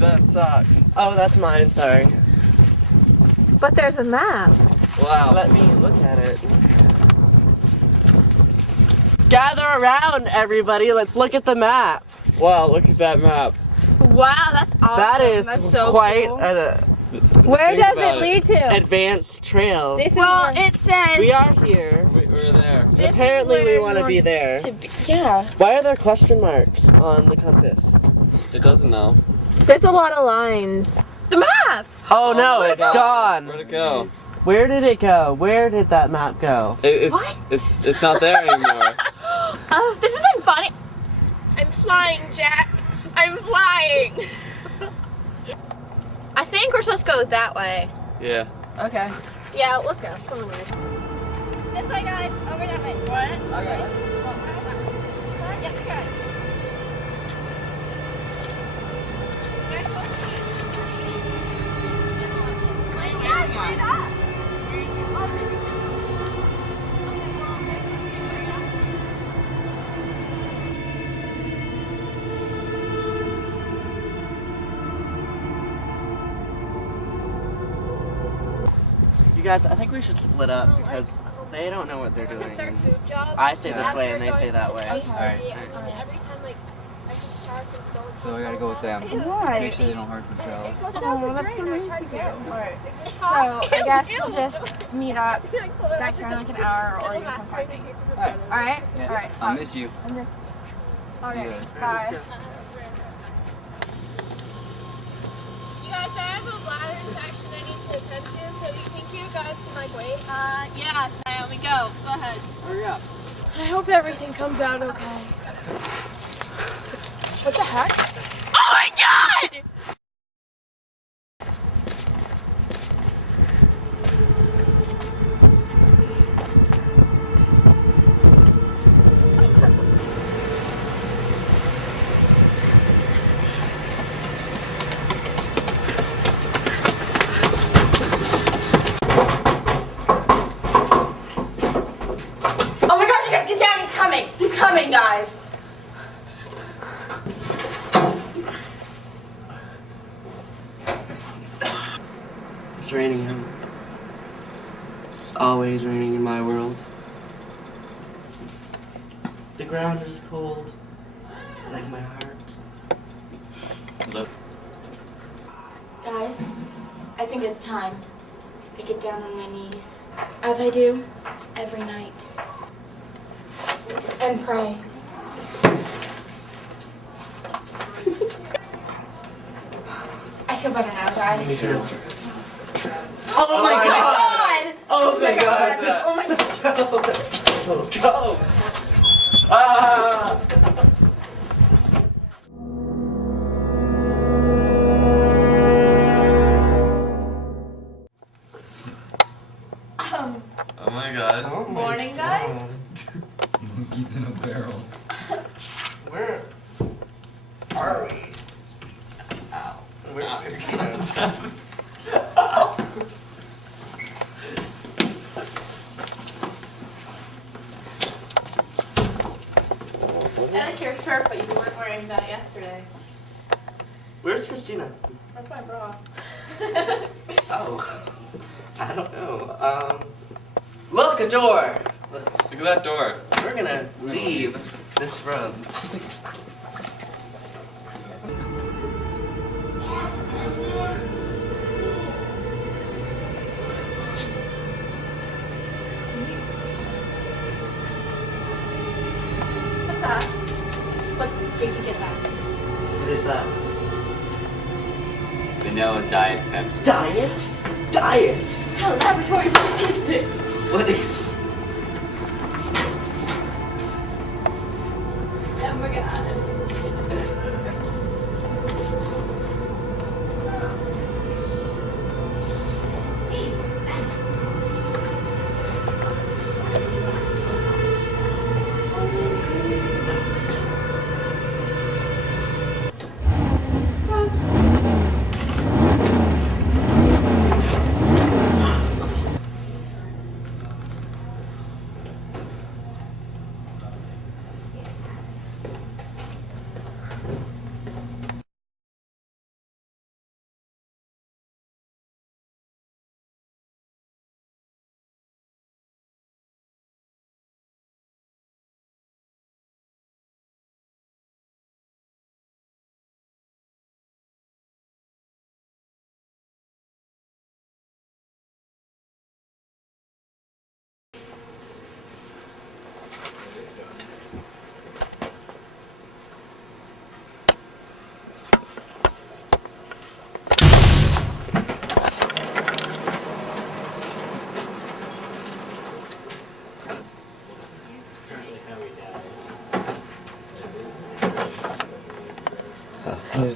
That sock. Oh, that's mine, sorry. But there's a map. Wow. Let me look at it. Gather around, everybody. Let's look at the map. Wow, look at that map. Wow, that's awesome. That is that's so quite cool. Where does it lead to? Advanced trail. Well, it says we are here. We're there. Apparently we want to be there. Yeah. Why are there question marks on the compass? It doesn't know. There's a lot of lines. The map! Oh no, it's gone. Where'd it go? Where did it go? Where did that map go? It's not there anymore. This isn't funny. I'm flying, Jack. I'm flying. I think we're supposed to go that way. Yeah. Okay. Yeah, let's go. Come on, this way, guys. Over that way. What? Okay. Yep, okay. You guys, I think we should split up because they don't know what they're doing. I say this way and they say that way. Alright. So I gotta go with them. Why? Make sure they don't hurt themselves. Oh, that's so nice of you. So, I guess we'll just meet up back here in like an hour or you can come find me. Alright? Yeah. Alright. I miss you. Okay, bye. You guys, I have a bladder infection I need to attend to, so do you think you guys can like wait? Yeah, Naomi, go. Go ahead. Hurry up. I hope everything comes out okay. What the heck? Oh my god! Oh my god, you guys get down, he's coming! He's coming, guys! It's raining. It's always raining in my world. The ground is cold, like my heart. Look. Guys, I think it's time I get down on my knees, as I do every night, and pray. I feel better now, guys. Me too. Oh my god! Oh my god! Oh my god! Go! Ah! Oh my god. Morning, guys. Monkeys in a barrel. Where are we? Ow. Where's Christina? I like your shirt, but you weren't wearing that yesterday. Where's Christina? That's my bra. Oh. I don't know. Look, a door! Look at that door. We're gonna leave this room. What's that? What did you get that? What is that? Vanilla Diet Pepsi. Diet? Diet? How laboratory is this? What is? Oh my god. He's